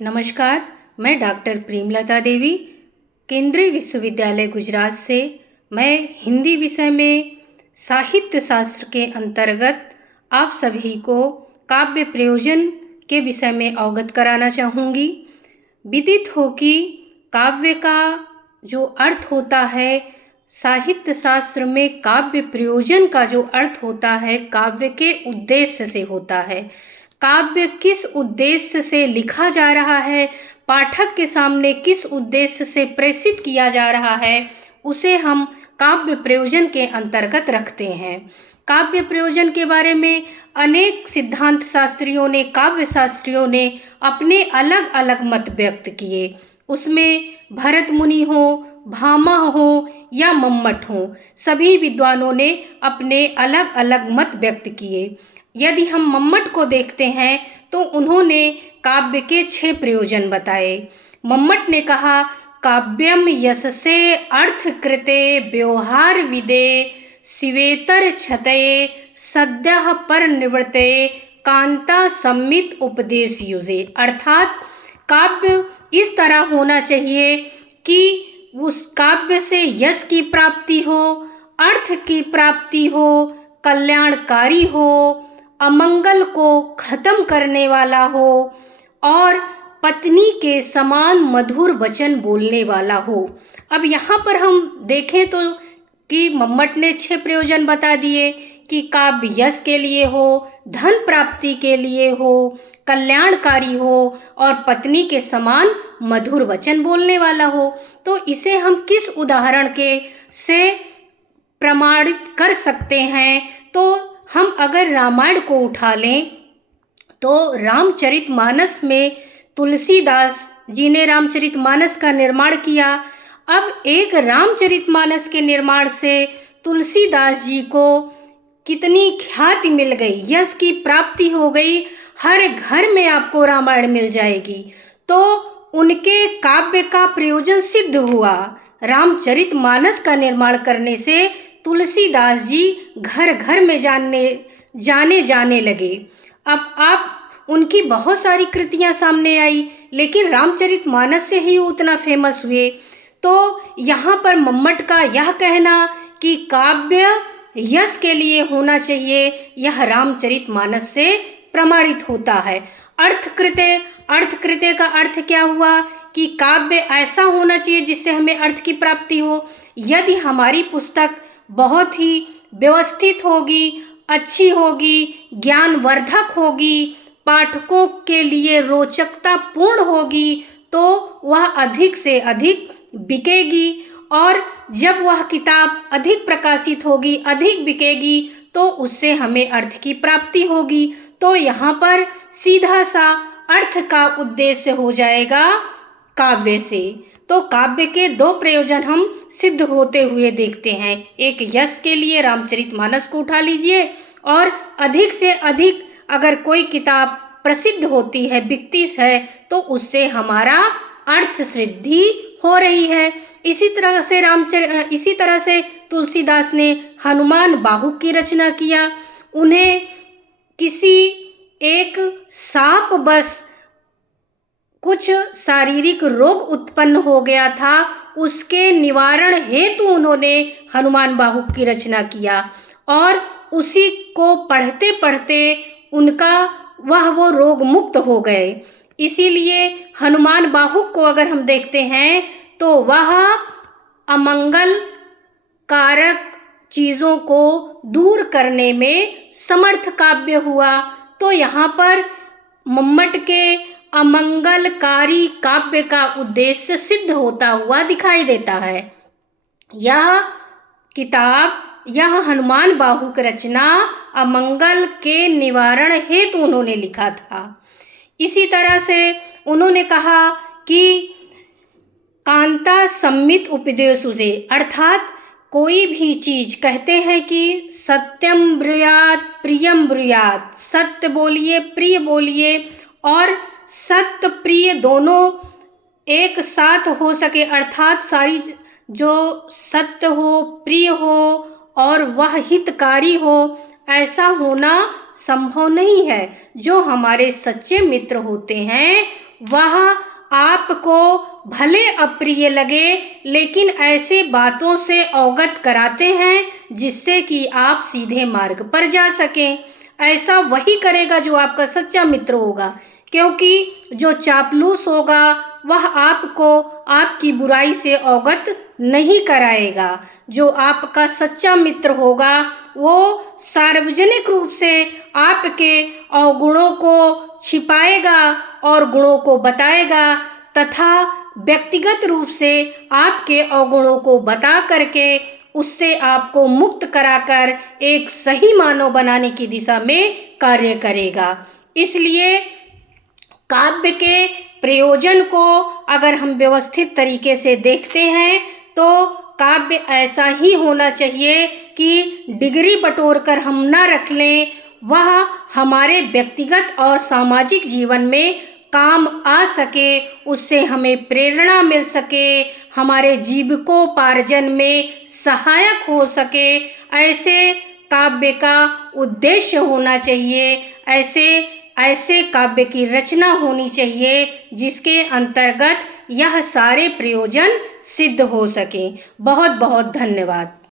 नमस्कार। मैं डॉक्टर प्रेमलता देवी, केंद्रीय विश्वविद्यालय गुजरात से। मैं हिंदी विषय में साहित्य शास्त्र के अंतर्गत आप सभी को काव्य प्रयोजन के विषय में अवगत कराना चाहूँगी। विदित हो कि काव्य का जो अर्थ होता है, साहित्य शास्त्र में काव्य प्रयोजन का जो अर्थ होता है, काव्य के उद्देश्य से होता है। काव्य किस उद्देश्य से लिखा जा रहा है, पाठक के सामने किस उद्देश्य से प्रेषित किया जा रहा है, उसे हम काव्य प्रयोजन के अंतर्गत रखते हैं। काव्य प्रयोजन के बारे में अनेक सिद्धांत शास्त्रियों ने, काव्य शास्त्रियों ने अपने अलग अलग मत व्यक्त किए। उसमें भरत मुनि हो, भामा हो या मम्मट हो, सभी विद्वानों ने अपने अलग अलग मत व्यक्त किए। यदि हम मम्मट को देखते हैं तो उन्होंने काव्य के 6 प्रयोजन बताए। मम्मट ने कहा, काव्यम यशसे अर्थ कृते व्यवहार विदे शिवेतर क्षतये सद्यः पर निवृत्ते कांता सम्मित उपदेश युजे। अर्थात काव्य इस तरह होना चाहिए कि उस काव्य से यश की प्राप्ति हो, अर्थ की प्राप्ति हो, कल्याणकारी हो, अमंगल को खत्म करने वाला हो और पत्नी के समान मधुर वचन बोलने वाला हो। अब यहाँ पर हम देखें तो कि मम्मट ने 6 प्रयोजन बता दिए कि काव्य यश के लिए हो, धन प्राप्ति के लिए हो, कल्याणकारी हो और पत्नी के समान मधुर वचन बोलने वाला हो। तो इसे हम किस उदाहरण के से प्रमाणित कर सकते हैं? तो हम अगर रामायण को उठा लें तो रामचरितमानस में तुलसीदास जी ने रामचरितमानस का निर्माण किया। अब एक रामचरितमानस के निर्माण से तुलसीदास जी को कितनी ख्याति मिल गई, यश की प्राप्ति हो गई, हर घर में आपको रामायण मिल जाएगी। तो उनके काव्य का प्रयोजन सिद्ध हुआ। रामचरितमानस का निर्माण करने से तुलसीदास जी घर घर में जाने लगे। अब आप उनकी बहुत सारी कृतियां सामने आई, लेकिन रामचरितमानस से ही उतना फेमस हुए। तो यहाँ पर मम्मट का यह कहना कि काव्य यश के लिए होना चाहिए, यह रामचरितमानस से प्रमाणित होता है। अर्थकृत्य का अर्थ क्या हुआ कि काव्य ऐसा होना चाहिए जिससे हमें अर्थ की प्राप्ति हो। यदि हमारी पुस्तक बहुत ही व्यवस्थित होगी, अच्छी होगी, ज्ञानवर्धक होगी, पाठकों के लिए रोचकता पूर्ण होगी, तो वह अधिक से अधिक बिकेगी और जब वह किताब अधिक प्रकाशित होगी, अधिक बिकेगी, तो उससे हमें अर्थ की प्राप्ति होगी। तो यहाँ पर सीधा सा अर्थ का उद्देश्य हो जाएगा काव्य से। तो काव्य के 2 प्रयोजन हम सिद्ध होते हुए देखते हैं। एक यश के लिए रामचरितमानस को उठा लीजिए, और अधिक से अधिक अगर कोई किताब प्रसिद्ध होती है, बिकती है, तो उससे हमारा अर्थ सिद्धि हो रही है। इसी तरह से तुलसीदास ने हनुमान बाहु की रचना किया। उन्हें किसी एक शाप बस कुछ शारीरिक रोग उत्पन्न हो गया था, उसके निवारण हेतु उन्होंने हनुमान बाहु की रचना किया और उसी को पढ़ते पढ़ते उनका वो रोग मुक्त हो गए। इसीलिए हनुमान बाहु को अगर हम देखते हैं तो वह अमंगल कारक चीज़ों को दूर करने में समर्थ काव्य हुआ। तो यहाँ पर मम्मट के अमंगलकारी काव्य का उद्देश्य सिद्ध होता हुआ दिखाई देता है। यह किताब, यह हनुमान बाहु की रचना अमंगल के निवारण हेतु उन्होंने लिखा था। इसी तरह से उन्होंने कहा कि कांता सम्मित उपदेश उसे, अर्थात कोई भी चीज कहते हैं कि सत्यम ब्रूयात प्रियम ब्रूयात, सत्य बोलिए, प्रिय बोलिए, और सत्य प्रिय दोनों एक साथ हो सके, अर्थात सारी जो सत्य हो, प्रिय हो और वह हितकारी हो, ऐसा होना संभव नहीं है। जो हमारे सच्चे मित्र होते हैं वह आपको भले अप्रिय लगे लेकिन ऐसे बातों से अवगत कराते हैं जिससे कि आप सीधे मार्ग पर जा सकें। ऐसा वही करेगा जो आपका सच्चा मित्र होगा, क्योंकि जो चापलूस होगा वह आपको आपकी बुराई से अवगत नहीं कराएगा। जो आपका सच्चा मित्र होगा वो सार्वजनिक रूप से आपके अवगुणों को छिपाएगा और गुणों को बताएगा तथा व्यक्तिगत रूप से आपके अवगुणों को बता करके उससे आपको मुक्त कराकर एक सही मानव बनाने की दिशा में कार्य करेगा। इसलिए काव्य के प्रयोजन को अगर हम व्यवस्थित तरीके से देखते हैं तो काव्य ऐसा ही होना चाहिए कि डिग्री बटोरकर हम ना रख लें, वह हमारे व्यक्तिगत और सामाजिक जीवन में काम आ सके, उससे हमें प्रेरणा मिल सके, हमारे जीविकोपार्जन में सहायक हो सके। ऐसे काव्य का उद्देश्य होना चाहिए, ऐसे काव्य की रचना होनी चाहिए जिसके अंतर्गत यह सारे प्रयोजन सिद्ध हो सके। बहुत बहुत धन्यवाद।